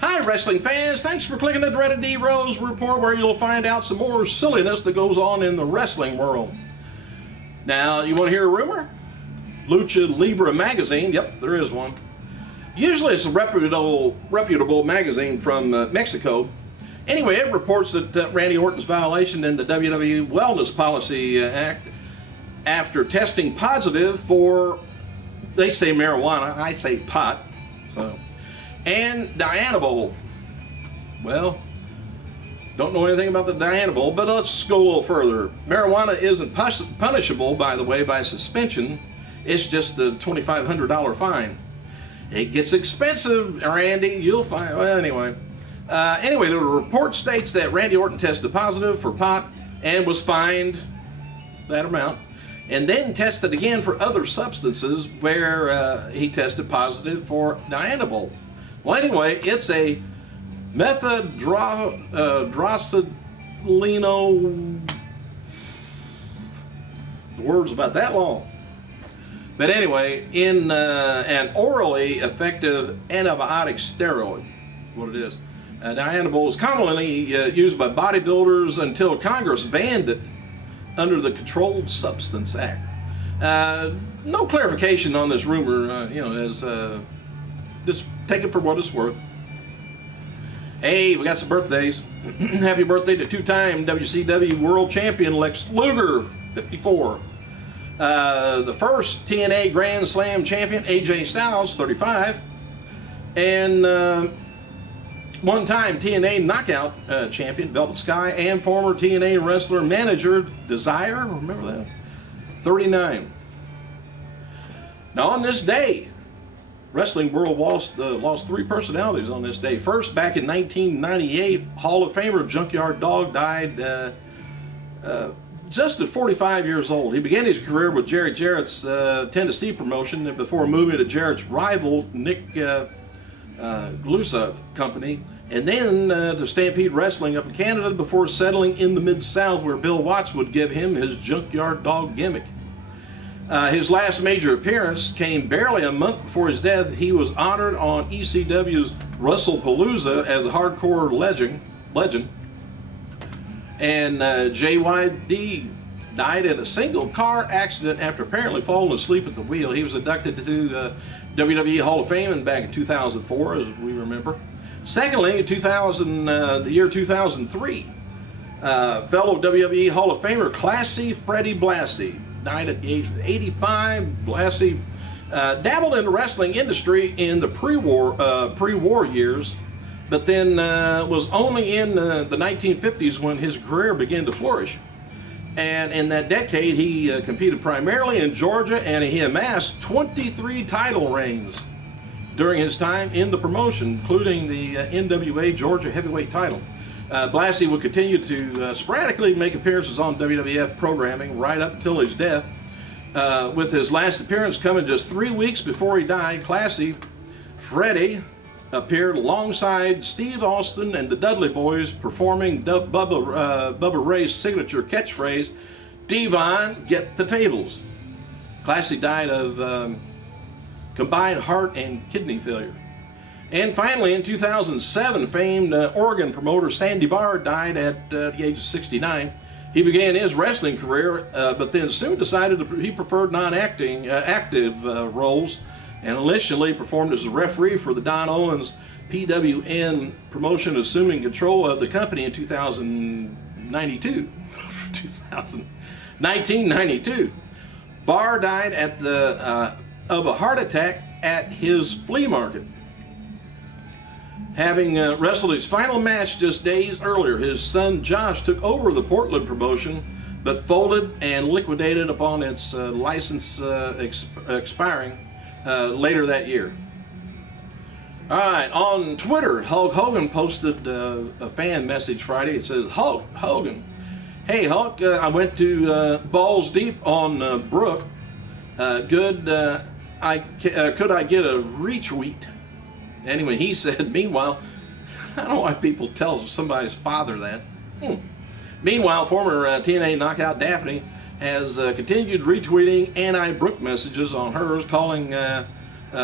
Hi wrestling fans, thanks for clicking the dreaded D Rose Report, where you'll find out some more silliness that goes on in the wrestling world. Now, you want to hear a rumor? Lucha Libre magazine, yep, there is one. Usually it's a reputable magazine from Mexico. Anyway, it reports that Randy Orton's violation in the WWE Wellness Policy Act after testing positive for, they say marijuana, I say pot, and Dianabol. Well, don't know anything about the Dianabol, but let's go a little further. Marijuana isn't punishable, by the way, by suspension. It's just a $2,500 fine. It gets expensive, Randy. You'll find. Well, anyway. The report states that Randy Orton tested positive for pot and was fined that amount, and then tested again for other substances where he tested positive for Dianabol. Well, anyway, it's a methadroxylino. The word's about that long. But anyway, in an orally effective antibiotic steroid, what it is. Dianabol is commonly used by bodybuilders until Congress banned it under the Controlled Substance Act. No clarification on this rumor, just take it for what it's worth. Hey, we got some birthdays. Happy birthday to two-time WCW World Champion Lex Luger, 54. The first TNA Grand Slam champion, AJ Styles, 35. And one-time TNA Knockout champion, Velvet Sky, and former TNA wrestler manager, Desire, remember that? 39. Now on this day, wrestling world lost three personalities on this day. First, back in 1998, Hall of Famer Junkyard Dog died just at 45 years old. He began his career with Jerry Jarrett's Tennessee promotion before moving to Jarrett's rival Nick Glusa company, and then to Stampede Wrestling up in Canada before settling in the Mid-South, where Bill Watts would give him his Junkyard Dog gimmick. His last major appearance came barely a month before his death. He was honored on ECW's WrestlePalooza as a hardcore legend. And JYD died in a single car accident after apparently falling asleep at the wheel. He was inducted to the WWE Hall of Fame back in 2004, as we remember. Secondly, in the year 2003, fellow WWE Hall of Famer Classy Freddie Blassie died at the age of 85. Blassie dabbled in the wrestling industry in the pre-war years, but then was only in the 1950s when his career began to flourish. And in that decade, he competed primarily in Georgia, and he amassed 23 title reigns during his time in the promotion, including the NWA Georgia Heavyweight title. Blassie would continue to sporadically make appearances on WWF programming right up until his death, with his last appearance coming just 3 weeks before he died. Classy Freddie appeared alongside Steve Austin and the Dudley Boys, performing Bubba Ray's signature catchphrase, "Devon, get the tables." Classy died of combined heart and kidney failure. And finally, in 2007, famed Oregon promoter Sandy Barr died at the age of 69. He began his wrestling career, but then soon decided he preferred active roles, and initially performed as a referee for the Don Owens PWN promotion, assuming control of the company in 1992. Barr died of a heart attack at his flea market, having wrestled his final match just days earlier. His son Josh took over the Portland promotion, but folded and liquidated upon its license expiring later that year. Alright, on Twitter, Hulk Hogan posted a fan message Friday. It says, Hulk Hogan, hey Hulk, I went to Balls Deep on Brook. Could I get a retweet? Anyway, he said, meanwhile, I don't know why people tell somebody's father that. Meanwhile, former TNA Knockout Daphne has continued retweeting anti-Brooke messages on hers, calling,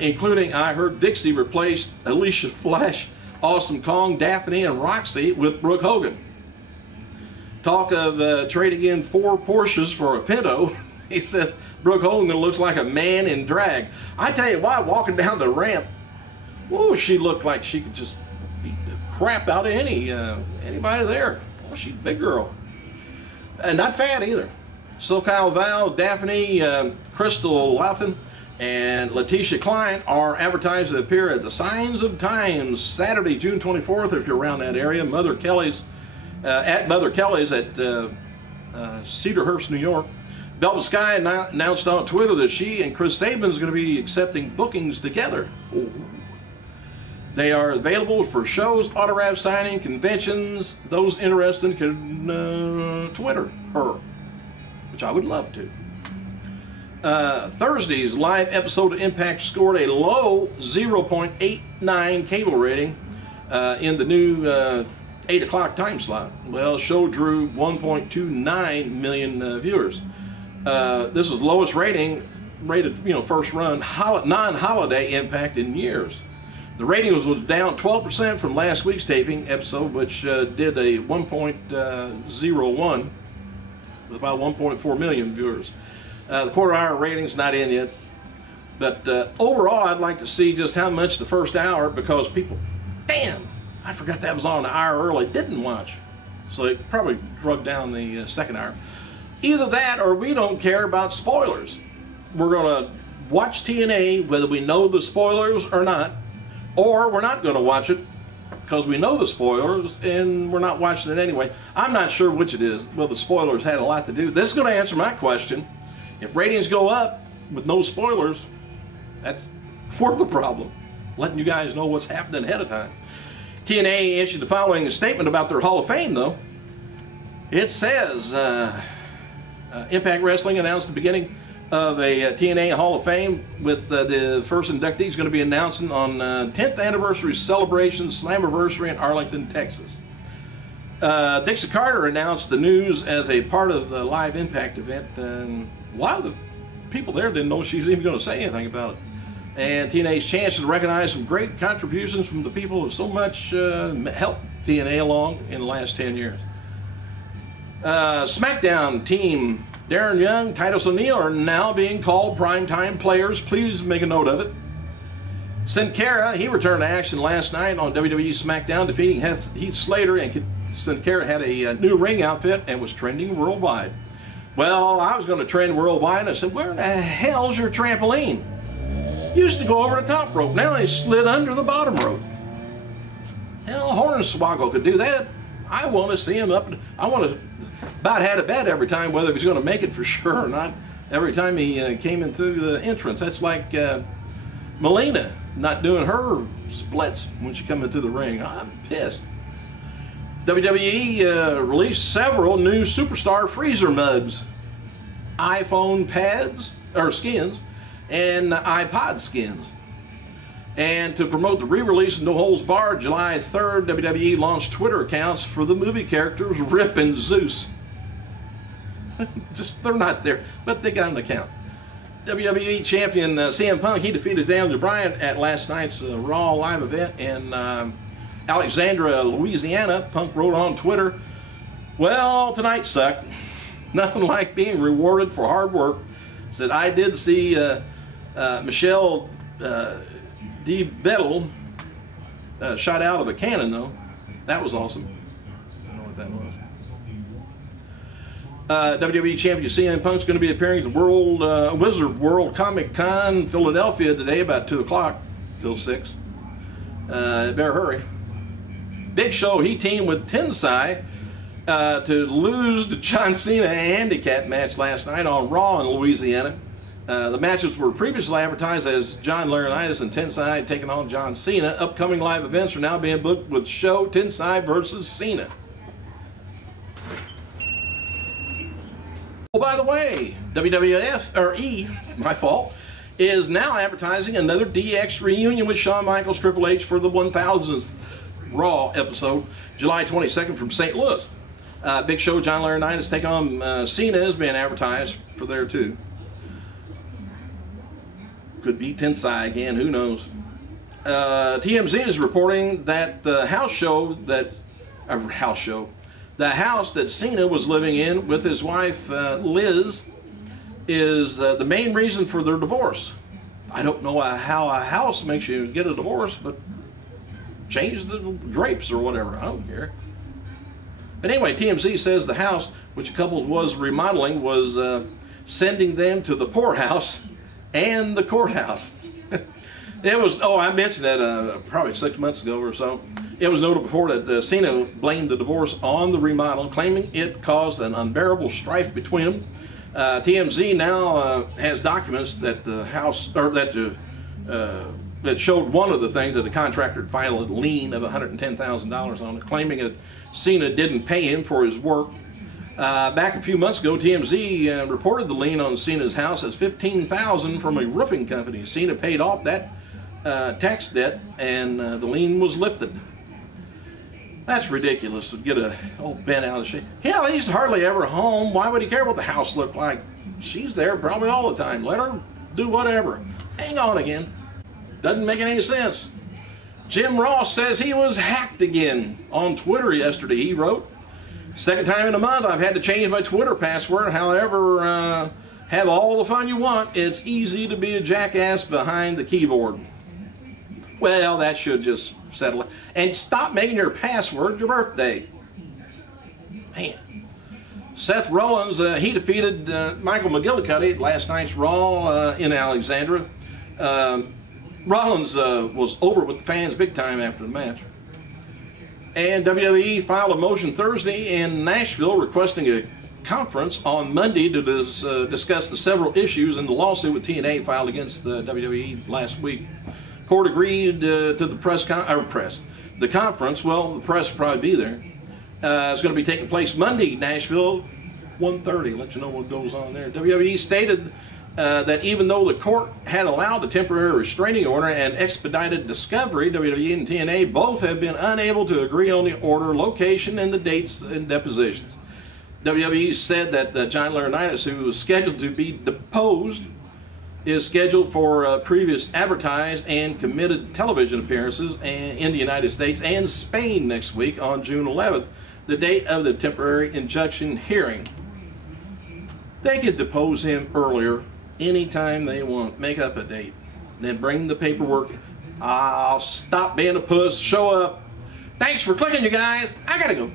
including, I heard Dixie replaced Alicia Flash Awesome Kong, Daphne, and Roxy with Brooke Hogan. Talk of trading in 4 Porsches for a Pinto. He says Brooke Hogan looks like a man in drag. I tell you what, walking down the ramp, whoa, she looked like she could just beat the crap out of anybody there. Oh, she's a big girl. And not fat either. SoCal Val, Daphne, Crystal Laughlin, and Letitia Klein are advertised to appear at the Signs of Times Saturday, June 24th, if you're around that area. Mother Kelly's at Mother Kelly's at Cedarhurst, New York. Velvet Sky announced on Twitter that she and Chris Sabin is going to be accepting bookings together. Ooh. They are available for shows, autograph signing, conventions. Those interested can Twitter her, which I would love to. Thursday's live episode of Impact scored a low 0.89 cable rating in the new 8 o'clock time slot. Well, the show drew 1.29 million viewers. This is the lowest rated, first run non-holiday Impact in years. The rating was down 12% from last week's taping episode, which did a 1.01 with about 1.4 million viewers. The quarter-hour rating's not in yet, but overall, I'd like to see just how much the first hour, because people, damn, I forgot that was on an hour early, didn't watch, so they probably drug down the second hour. Either that, or we don't care about spoilers. We're gonna watch TNA whether we know the spoilers or not, or we're not gonna watch it because we know the spoilers and we're not watching it anyway. I'm not sure which it is. Well, the spoilers had a lot to do. This is gonna answer my question. If ratings go up with no spoilers, that's part of the problem. Letting you guys know what's happening ahead of time. TNA issued the following statement about their Hall of Fame, though. It says, Impact Wrestling announced the beginning of a TNA Hall of Fame with the first inductees going to be announcing on 10th anniversary celebration Slammiversary in Arlington, Texas. Dixie Carter announced the news as a part of the live Impact event, and a lot of the people there didn't know she was even going to say anything about it. And TNA's chance to recognize some great contributions from the people who so much helped TNA along in the last 10 years. SmackDown team Darren Young, Titus O'Neil are now being called primetime players. Please make a note of it. Sin Cara, he returned to action last night on WWE SmackDown, defeating Heath Slater, and Sin Cara had a new ring outfit and was trending worldwide. Well, I was going to trend worldwide, and I said, where the hell's your trampoline? Used to go over the top rope. Now they slid under the bottom rope. Hell, Hornswoggle could do that. I want to see him up. I want to about had a bet every time whether he was going to make it for sure or not. Every time he came in through the entrance. That's like Melina not doing her splits when she come into the ring. I'm pissed. WWE released several new Superstar freezer mugs, iPhone pads or skins, and iPod skins. And to promote the re-release of No Holds Barred, July 3rd, WWE launched Twitter accounts for the movie characters Rip and Zeus. They're not there, but they got an account. WWE champion CM Punk, he defeated Daniel Bryan at last night's Raw live event in Alexandria, Louisiana. Punk wrote on Twitter, well, tonight sucked. Nothing like being rewarded for hard work. Said, I did see Michelle D. Bettel shot out of a cannon, though. That was awesome. I don't know what that was. WWE champion CM Punk's going to be appearing at the Wizard World Comic Con Philadelphia today about 2 o'clock till 6. Better hurry. Big Show, he teamed with Tensai to lose to John Cena in a handicap match last night on Raw in Louisiana. The matches were previously advertised as John Laurinaitis and Tensai taking on John Cena. Upcoming live events are now being booked with Show Tensai versus Cena. Oh, by the way, my fault, is now advertising another DX reunion with Shawn Michaels, Triple H for the 1000th Raw episode, July 22nd from St. Louis. Big Show, John Laurinaitis taking on Cena is being advertised for there too. Could be Tensai again, who knows. TMZ is reporting that the house that Cena was living in with his wife Liz is the main reason for their divorce. I don't know how a house makes you get a divorce, but change the drapes or whatever. I don't care. But anyway, TMZ says the house, which a couple was remodeling, was sending them to the poorhouse and the courthouse. It was, I mentioned that probably 6 months ago or so. It was noted before that Cena blamed the divorce on the remodel, claiming it caused an unbearable strife between them. TMZ now has documents that the house, or that showed one of the things that the contractor had filed a lien of $110,000 on it, claiming that Cena didn't pay him for his work. Back a few months ago, TMZ reported the lien on Cena's house as $15,000 from a roofing company. Cena paid off that tax debt, and the lien was lifted. That's ridiculous to get a old bent out of shape. Hell, he's hardly ever home. Why would he care what the house looked like? She's there probably all the time. Let her do whatever. Hang on again. Doesn't make any sense. Jim Ross says he was hacked again on Twitter yesterday. He wrote, "Second time in a month I've had to change my Twitter password. However, have all the fun you want. It's easy to be a jackass behind the keyboard." Well, that should just settle it. And stop making your password your birthday. Man. Seth Rollins, he defeated Michael McGillicuddy at last night's Raw in Alexandria. Rollins was over with the fans big time after the match. And WWE filed a motion Thursday in Nashville requesting a conference on Monday to discuss the several issues in the lawsuit with TNA filed against the WWE last week. Court agreed to the the conference. Well, the press will probably be there. It's going to be taking place Monday, Nashville, 1:30. Let you know what goes on there. WWE stated that even though the court had allowed a temporary restraining order and expedited discovery, WWE and TNA both have been unable to agree on the order, location, and the dates and depositions. WWE said that John Laurinaitis, who was scheduled to be deposed, is scheduled for previous advertised and committed television appearances in the United States and Spain next week on June 11th, the date of the temporary injunction hearing. They could depose him earlier, anytime they want. Make up a date. Then bring the paperwork. I'll stop being a puss. Show up. Thanks for clicking, you guys. I gotta go.